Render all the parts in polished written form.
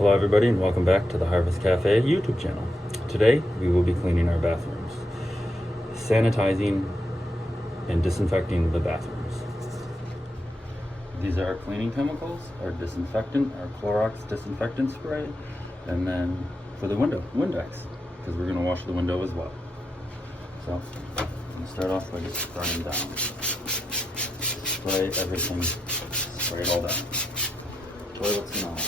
Hello everybody and welcome back to the Harvest Cafe YouTube channel. Today we will be cleaning our bathrooms, sanitizing and disinfecting the bathrooms. These are our cleaning chemicals, our disinfectant, our Clorox disinfectant spray, and then for the window, Windex, because we're going to wash the window as well. So I'm going to start off by just spraying down. Spray everything, spray it all down. Toilets and all.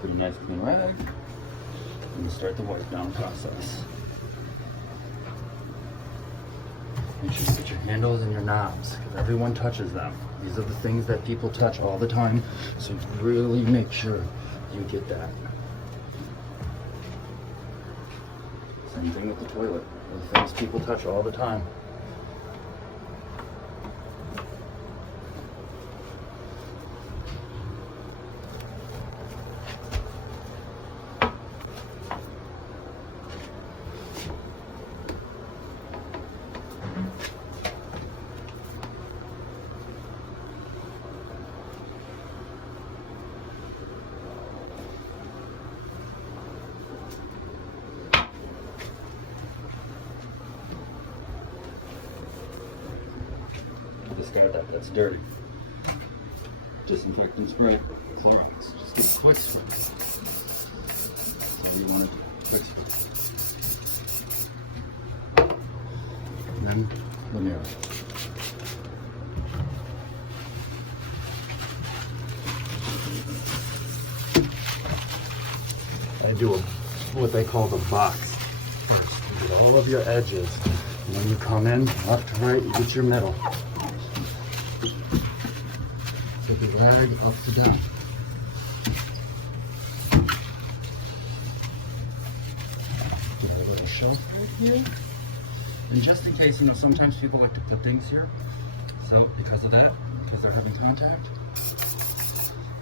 Pretty nice clean rag, and start the wipe down process. Make sure you get your handles and your knobs, because everyone touches them. These are the things that people touch all the time, so really make sure you get that. Same thing with the toilet. The things people touch all the time. Discard that, that's dirty. Disinfectant spray, Clorox. Just get a quick spray. Whatever you want to do, quick spray. And then the mirror. I do what they call the box first. You get all of your edges. And when you come in, left to right, you get your middle. Take the rag up to down. Get a little shelf right here. And just in case, sometimes people like to put things here. So because of that, because they're having contact,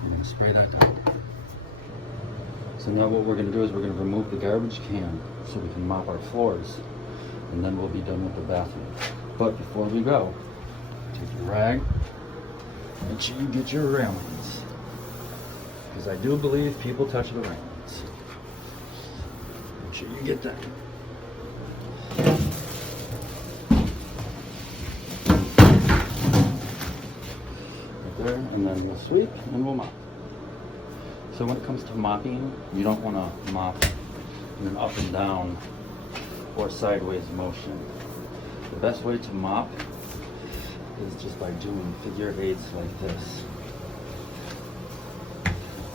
you're going to spray that down. So now what we're going to do is we're going to remove the garbage can so we can mop our floors. And then we'll be done with the bathroom. But before we go, take your rag. Make sure you get your railings, because I do believe people touch the railings. Make sure you get that. Right there, and then we'll sweep and we'll mop. So when it comes to mopping, you don't want to mop in an up and down or sideways motion. The best way to mop is just by doing figure eights like this,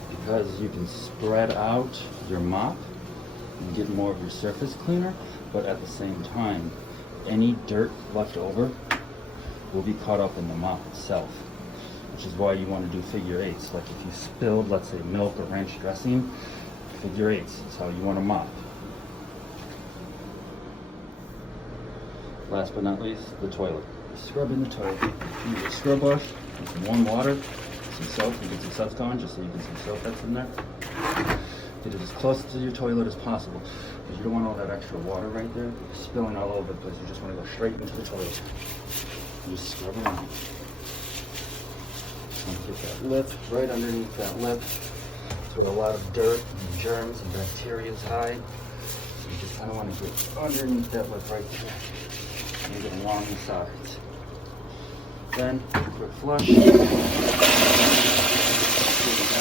because you can spread out your mop and get more of your surface cleaner, but at the same time any dirt left over will be caught up in the mop itself, which is why you want to do figure eights. Like if you spilled, let's say, milk or ranch dressing, figure eights is how you want to mop. Last but not least, the toilet. Scrubbing the toilet. Use a scrub brush with some warm water, some soap, and get some Suston just so you get some soap that's in there. Get it as close to your toilet as possible, because you don't want all that extra water right there spilling all over the place. You just want to go straight into the toilet. And just scrub around. And get that lip right underneath that lip. It's where a lot of dirt and germs and bacteria hide. So you just kind of want to get underneath that lip right there. And get along the sides. Then, quick flush. You got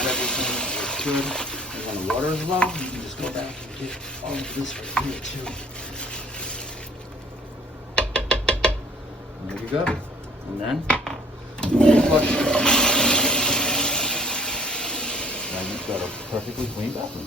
everything, it's good. And when the water is low, you can just go back and get all of this right here too. And there you go. And then, flush. Now you've got a perfectly clean bathroom.